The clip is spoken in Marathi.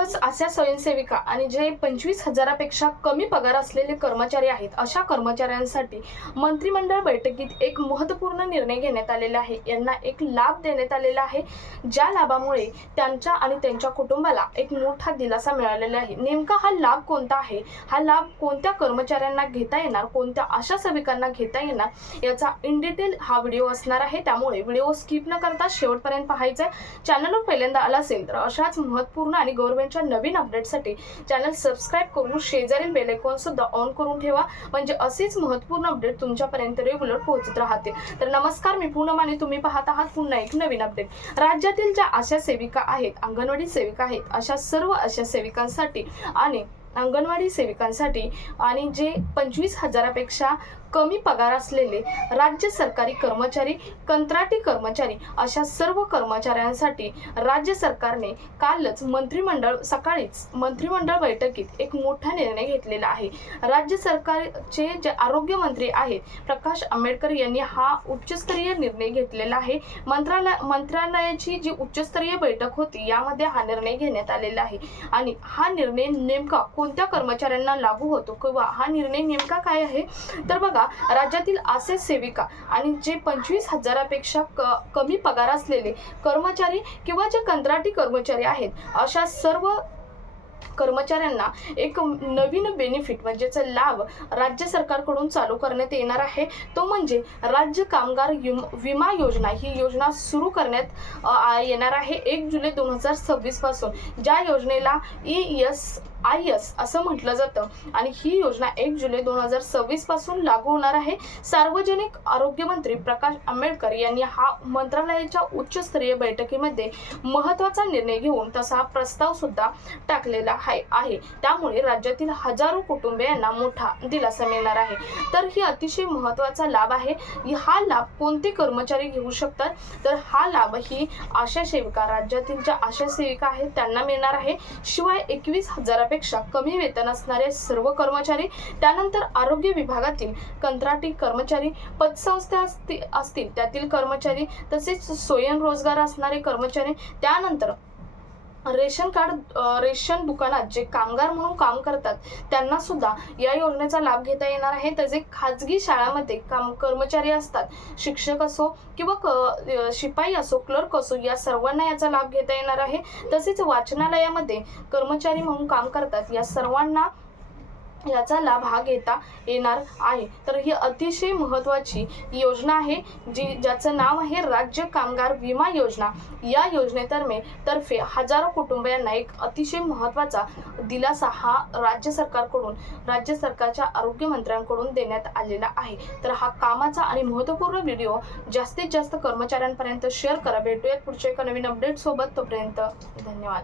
सर्वच आशा स्वयंसेविका आणि जे 25,000पेक्षा कमी पगार असलेले कर्मचारी आहेत अशा कर्मचाऱ्यांसाठी मंत्रिमंडळ बैठकीत एक महत्त्वपूर्ण निर्णय घेण्यात आलेला आहे। यांना एक लाभ देण्यात आलेला आहे, ज्या लाभामुळे त्यांच्या आणि त्यांच्या कुटुंबाला एक मोठा दिलासा मिळालेला आहे। नेमका हा लाभ कोणता आहे, हा लाभ कोणत्या कर्मचाऱ्यांना घेता येणार, कोणत्या आशा सेविकांना घेता येणार, याचा इन डिटेल हा व्हिडिओ असणार आहे। त्यामुळे व्हिडिओ स्किप न करता शेवटपर्यंत पाहायचा आहे। चॅनलवर पहिल्यांदा आला असेल तर अशाच महत्त्वपूर्ण आणि गव्हर्नमेंटच्या नवीन अपडेटसाठी चॅनल सबस्क्राइब करून शेजारील बेल आयकॉन सुद्धा ऑन करून ठेवा, म्हणजे असेच महत्त्वपूर्ण अपडेट तुमच्यापर्यंत रेग्युलर पोहोचत राहतील। तर नमस्कार, मी पूनम आणि तुम्ही पाहत आहात पुन्हा एक नवीन अपडेट। राज्यातील ज्या आशा सेविका आहेत, अंगणवाडी सेविका आहेत, अशा सर्व आशा सेविकांसाठी आणि अंगणवाडी सेविकांसाठी आणि जे 25,000पेक्षा कमी पगार असलेले राज्य सरकारी कर्मचारी, कंत्राटी कर्मचारी अशा सर्व कर्मचाऱ्यांसाठी राज्य सरकारने कालच सकाळीच मंत्रिमंडळ बैठकीत एक मोठा निर्णय घेतलेला आहे। राज्य सरकारचे जे आरोग्य मंत्री आहेत प्रकाश आंबेडकर यांनी हा उच्चस्तरीय निर्णय घेतलेला आहे। मंत्रालयाची जी उच्चस्तरीय बैठक होती यामध्ये हा निर्णय घेण्यात आलेला आहे आणि हा निर्णय नेमका कोणत्या कर्मचाऱ्यांना लागू होतो किंवा हा निर्णय नेमका काय आहे, तर बघा, राज्यातील आशा सेविका आणि जे 25,000पेक्षा कमी पगार असलेले कर्मचारी किंवा जे कंत्राटी कर्मचारी आहेत अशा सर्व कर्मचाऱ्यांना एक नवीन बेनिफिट म्हणजेच लाभ राज्य सरकारकडून चालू करण्यात येणार आहे। तो म्हणजे राज्य कामगार विमा योजना। ही योजना सुरू करण्यात येणार आहे 1 जुलै 2026 पासून, ज्या योजनेला ESIS असं म्हटलं जातं आणि ही योजना 1 जुलै 2026 पासून लागू होणार आहे। सार्वजनिक आरोग्य मंत्री प्रकाश आंबेडकर यांनी हा मंत्रालयाच्या उच्चस्तरीय बैठकीमध्ये महत्त्वाचा निर्णय घेऊन तसा प्रस्ताव सुद्धा टाकलेला आहे। त्यामुळे राज्यातील हजारो कुटुंबियांना मोठा दिलासा मिळणार आहे। तर ही अतिशय महत्त्वाचा लाभ आहे। हा लाभ कोणते कर्मचारी घेऊ शकतात, तर हा लाभ ही आशा सेविका, राज्यातील ज्या आशा सेविका आहेत त्यांना मिळणार आहे। शिवाय 21,000पेक्षा कमी वेतन असणारे सर्व कर्मचारी, त्यानंतर आरोग्य विभागातील कंत्राटी कर्मचारी, पतसंस्था असतील त्यातील कर्मचारी, तसेच स्वयंरोजगार असणारे कर्मचारी, त्यानंतर रेशन दुकानात जे कामगार म्हणून काम करतात त्यांना सुद्धा या योजनेचा लाभ घेता येणार आहे। तसे खाजगी शाळांमध्ये कर्मचारी असतात, शिक्षक असो किंवा शिपाई असो, क्लर्क असो, या सर्वांना याचा लाभ घेता येणार आहे। तसेच वाचनालयामध्ये कर्मचारी म्हणून काम करतात या सर्वांना याचा लाभ हा घेता येणार आहे। तर ही अतिशय महत्त्वाची योजना आहे ज्याचं नाव आहे राज्य कामगार विमा योजना। या योजनेतर्फे हजारो कुटुंबियांना एक अतिशय महत्त्वाचा दिलासा हा राज्य सरकारच्या आरोग्य मंत्र्यांकडून देण्यात आलेला आहे। तर हा कामाचा आणि महत्त्वपूर्ण व्हिडिओ जास्तीत जास्त कर्मचाऱ्यांपर्यंत शेअर करा। भेटूयात पुढच्या एका नवीन अपडेट सोबत, तोपर्यंत धन्यवाद।